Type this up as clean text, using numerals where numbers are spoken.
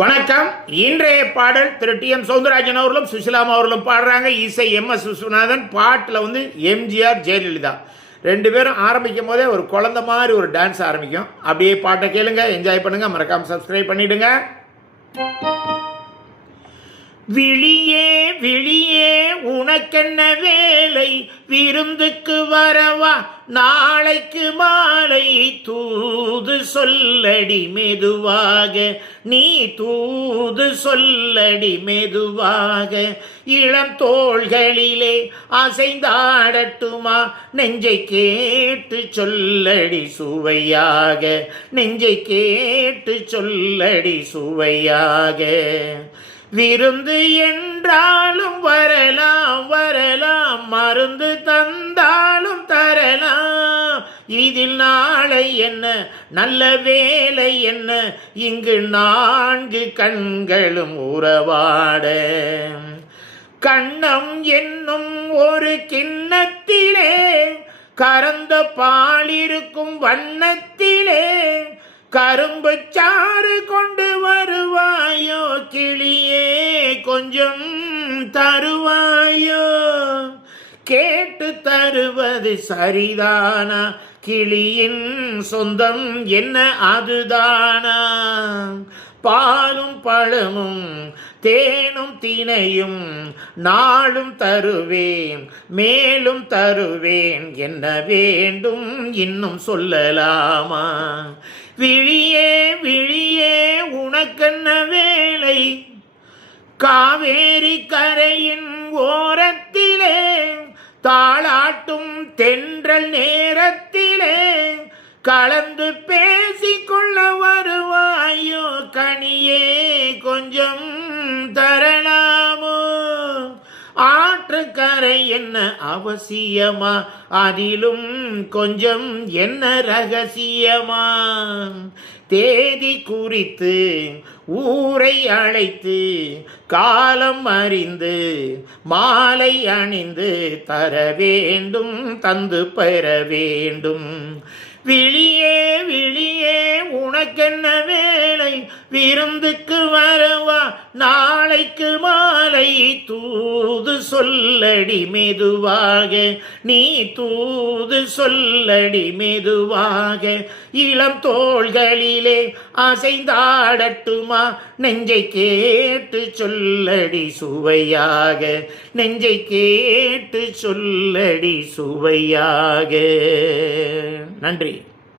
வணக்கம். இன்றைய பாடல் திரு டி.எம். சௌந்தரராஜன் அவர்களும் சுசிலாமா அவர்களும் பாடுறாங்க. இசை எம்.எஸ். விஸ்வநாதன். பாட்டில் எம்ஜிஆர், ஜெயலலிதா ரெண்டு பேரும் ஆரம்பிக்கும் போதே ஒரு குழந்தை மாதிரி ஒரு டான்ஸ் ஆரம்பிக்கும். அப்படியே பாட்டை கேளுங்க, என்ஜாய் பண்ணுங்க. மறக்காம சப்ஸ்கிரைப் பண்ணிடுங்க. விழியே விழியே உனக்கென்ன வேலை, விருந்துக்கு வரவா நாளைக்கு மாலை, தூது சொல்லடி மெதுவாக, நீ தூது சொல்லடி மெதுவாக, இளம் தோள்களிலே அசைந்தாடட்டுமா, நெஞ்சை கேட்டு சொல்லடி சுவையாக, நெஞ்சை கேட்டு சொல்லடி சுவையாக. விருந்து என்றாலும் வரலாம் வரலாம், மருந்து தந்தாலும் தரலாம், இதில் நாளை என்ன நல்ல வேலை என்ன, இங்கு நான்கு கண்களும் உறவாட. கண்ணம் என்னும் ஒரு கிண்ணத்திலே கறந்த பாலிருக்கும் வண்ணத்திலே, கரும்பு சாறு கொண்டு வருவாயோ கிளியே, கொஞ்சம் தருவாயோ, கேட்டு தருவது சரிதானா, கிளியின் சொந்தம் என்ன அதுதானா, பாலும் பழமும் தேனும் தினையும் நாளும் தருவேன் மேலும் தருவேன், என்ன வேண்டும் இன்னும் சொல்லலாமா. விழியே விழியே உனக்கென்ன வேலை, காவேரி கரையின் ஓரத்திலே தாளாட்டும் தென்றல் நேரத்திலே, கலந்து பேசிக்கொள்ள வருவாயோ கனியே, கொஞ்சம் தரலாமோ. ஆற்றுக்கரை என்ன அவசியமா, அதிலும் கொஞ்சம் என்ன ரகசியமா, தேதி குறித்து ஊரை அழைத்து காலம் அறிந்து மாலை அணிந்து தர வேண்டும், தந்து பெற வேண்டும். விழியே விழியே உனக்கென்ன வேலை, விருந்துக்கு வரவா நாளைக்கு மாலை, தூது சொல்லடி மெதுவாக, நீ தூது சொல்லடி மெதுவாக, இளம் தோள்களிலே அசைந்தாடட்டுமா, நெஞ்சை கேட்டு சொல்லடி சுவையாக, நெஞ்சை கேட்டு சொல்லடி சுவையாக. நன்றி.